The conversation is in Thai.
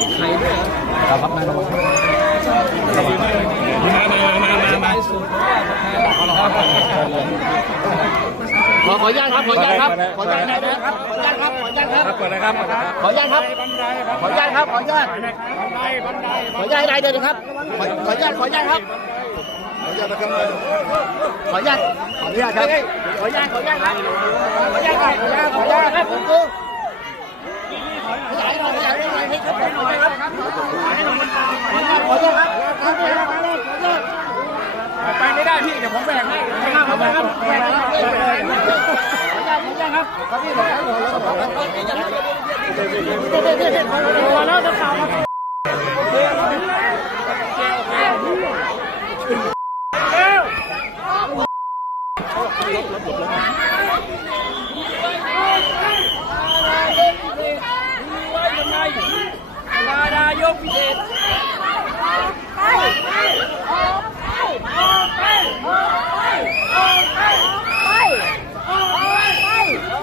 ครับนายระวังมาขออนุญาตครับขออนุญาตครับขออนุญาตครับขออนุญาตครับขออนุญาตครับขออนุญาตครับขออนุญาตครับขออนุญาตครับขออนุญาตได้เดินครับขออนุญาตขออนุญาตครับขออนุญาตนะครับขออนุญาตขออนุญาตครับขออนุญาตขออนุญาตครับขออนุญาตครับขออนุญาตครับผมกูขยายหน่อยขยายหน่อยให้ครับหน่อยครับขออนุญาตครับไปไม่ได้พี่เดี๋ยวผมแบ่งให้ขออนุญาตครับแบ่งครับขออนุญาตครับขอพี่บอกแล้วแล้วจะข่าวมานายกพิเศษ